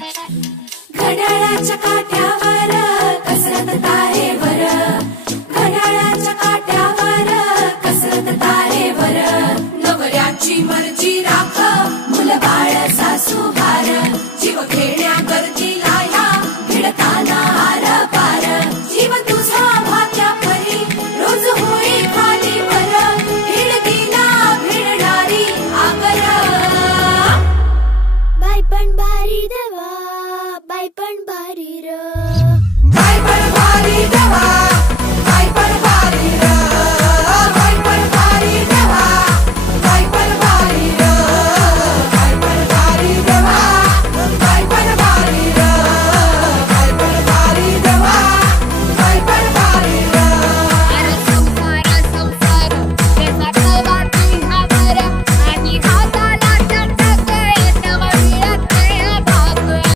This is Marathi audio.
घड्याळाच्या काट्यावर कसरत तारेवर, घड्याळाच्या काट्यावर कसरत तारेवर, नवऱ्याची मर्जी राख मुलं बाळ सासू भार, जीव खेळण्या गरजीला या भिडताना आर पार, जीव तुझा भात्या परी रोज होई खाली वर, भिडकीला भिडणारी आगर. बाई पण भारी देवा, बाई पण भारी र, बाई पण भारी